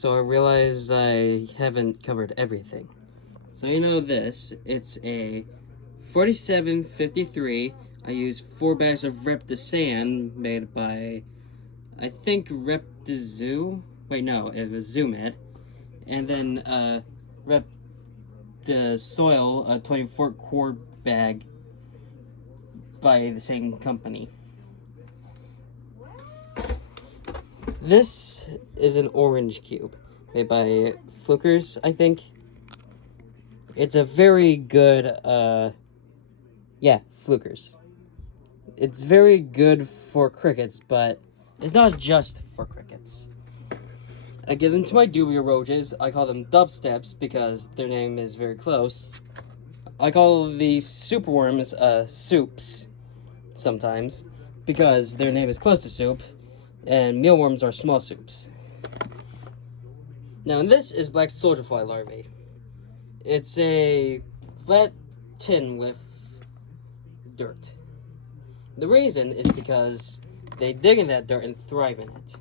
so I realized I haven't covered everything. So you know this, it's a 4753. I used 4 bags of Rep de Sand made by, I think, Rep de Zoo. Wait, no, it was ZooMed. And then Rep de Soil, a 24 quart bag by the same company. This is an orange cube made by Flukers, I think. It's a very good, Flukers. It's very good for crickets, but it's not just for crickets. I give them to my dubia roaches. I call them dubsteps because their name is very close. I call these superworms, soups, sometimes, because their name is close to soup, and mealworms are small soups. Now, this is black soldierfly larvae. It's a flat tin with dirt. The reason is because they dig in that dirt and thrive in it.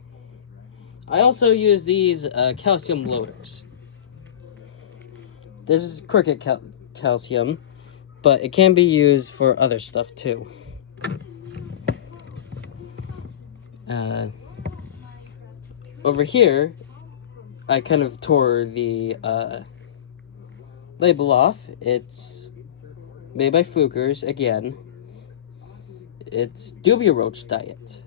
I also use these calcium loaders. This is cricket calcium, but it can be used for other stuff too. Over here, I kind of tore the label off. It's made by Flukers, again. It's dubia roach diet.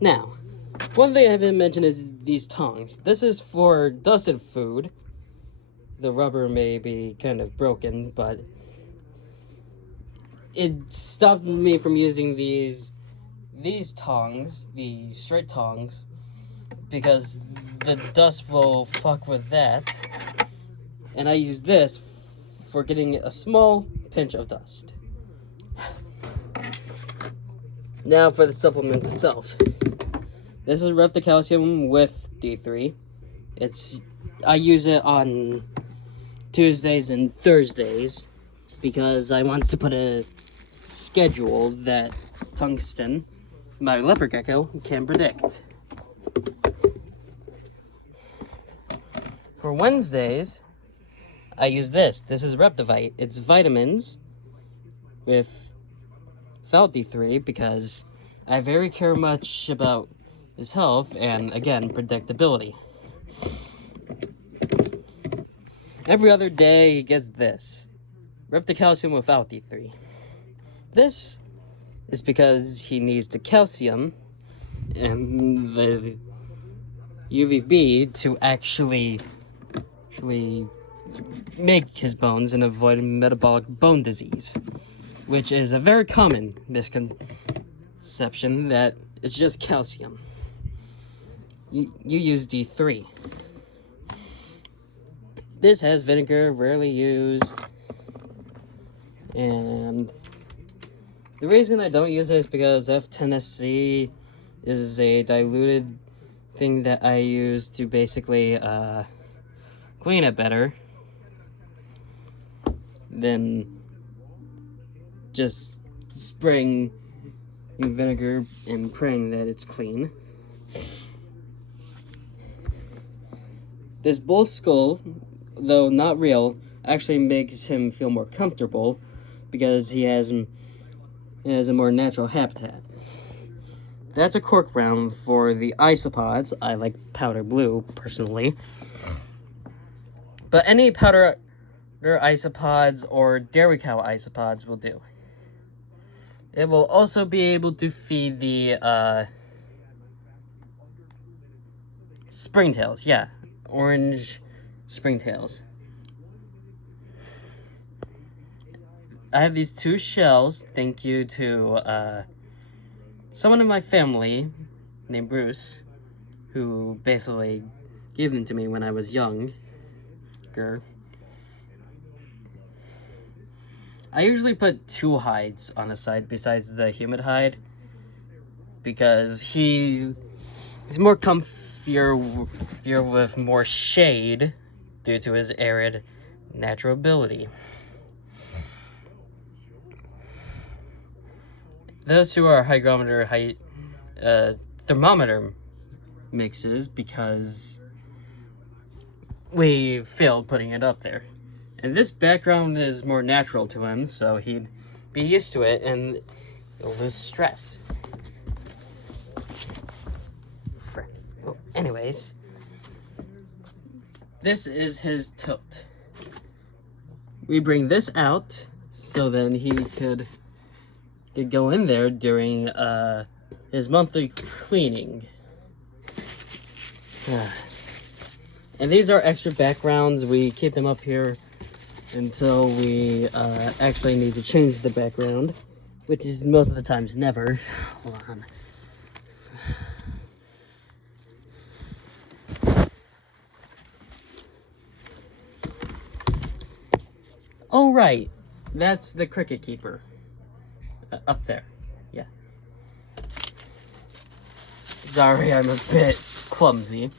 Now, one thing I haven't mentioned is these tongs. This is for dusted food. The rubber may be kind of broken, but it stopped me from using these tongs, the straight tongs, because the dust will fuck with that. And I use this for getting a small pinch of dust. Now for the supplements itself. This is Rep de Calcium with D3. I use it on Tuesdays and Thursdays because I want to put a schedule that tungsten, my leopard gecko, can predict. For Wednesdays, I use this. This is Reptivite. It's vitamins without D3 because I very care much about his health and, again, predictability. Every other day he gets this. Rep de Calcium without D3. This is because he needs the calcium and the UVB to actually make his bones and avoid metabolic bone disease, which is a very common misconception that it's just calcium. You use D3. This has vinegar, rarely used, and the reason I don't use it is because F10SC is a diluted thing that I use to basically clean it better than just spraying vinegar and praying that it's clean. This bull skull, though not real, actually makes him feel more comfortable because he has a more natural habitat. That's a cork brown for the isopods. I like powder blue, personally. But any powder isopods or dairy cow isopods will do. It will also be able to feed the springtails. Yeah, orange springtails. I have these 2 shells, thank you to someone in my family named Bruce, who basically gave them to me when I was younger. I usually put 2 hides on the side besides the humid hide because he's more comfier with more shade due to his arid natural ability. Those 2 are hygrometer thermometer mixes because we failed putting it up there. And this background is more natural to him, so he'd be used to it and he'll lose stress. Well, anyways, this is his tilt. We bring this out so then he could go in there during his monthly cleaning. And these are extra backgrounds. We keep them up here until we actually need to change the background, which is most of the times never. Hold on. Oh, right. That's the cricket keeper. Up there. Yeah. Sorry, I'm a bit clumsy.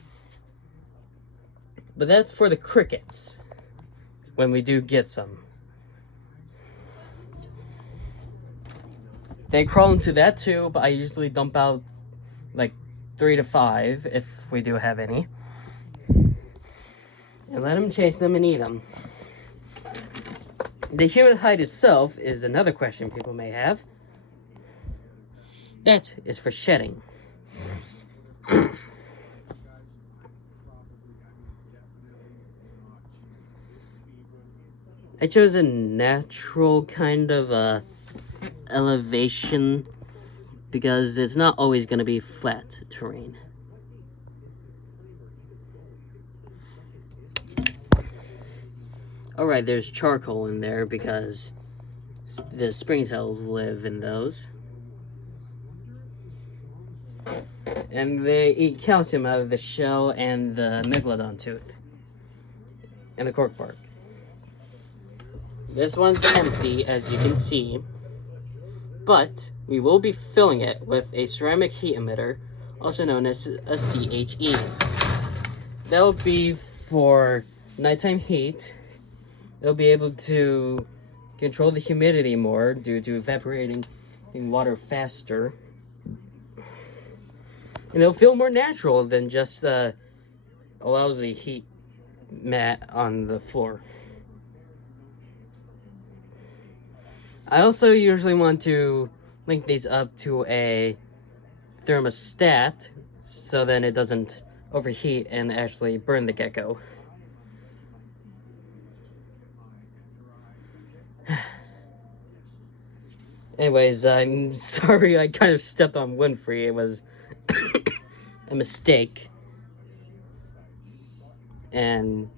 But that's for the crickets. When we do get some. They crawl into that too, but I usually dump out like 3 to 5 if we do have any. And let them chase them and eat them. The human hide itself is another question people may have. That is for shedding. I chose a natural kind of elevation because it's not always going to be flat terrain. Alright, there's charcoal in there because the springtails live in those. And they eat calcium out of the shell and the megalodon tooth. And the cork bark. This one's empty, as you can see. But we will be filling it with a ceramic heat emitter, also known as a CHE. That will be for nighttime heat. It'll be able to control the humidity more due to evaporating in water faster. And it'll feel more natural than just a lousy heat mat on the floor. I also usually want to link these up to a thermostat so then it doesn't overheat and actually burn the gecko. Anyways, I'm sorry I kind of stepped on Winfrey. It was a mistake. And